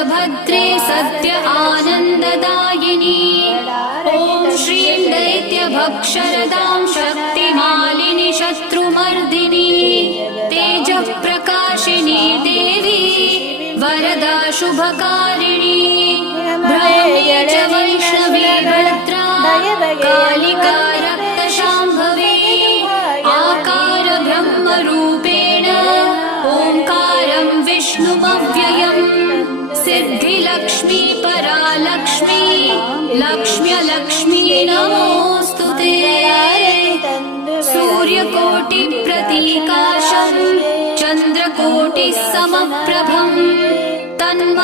वीरभद्रे सत्य आनन्ददायिनी ॐ श्रीं दैत्यभक्षरदां शक्तिमालिनि शत्रुमर्दिनी तेजःप्रकाशिनी देवी वरदा शुभकारिणी ब्राह्मी च वैष्णवी भद्रा कालिका रक्तशाम्भवी आकार ब्रह्मरूपेण ओङ्कारं विष्णुमव्ययम् सिद्धिलक्ष्मी परालक्ष्मी लक्ष्म्यलक्ष्मी नमोऽस्तुते सूर्यकोटिप्रतीकाशं चन्द्रकोटिसमप्रभं तन्म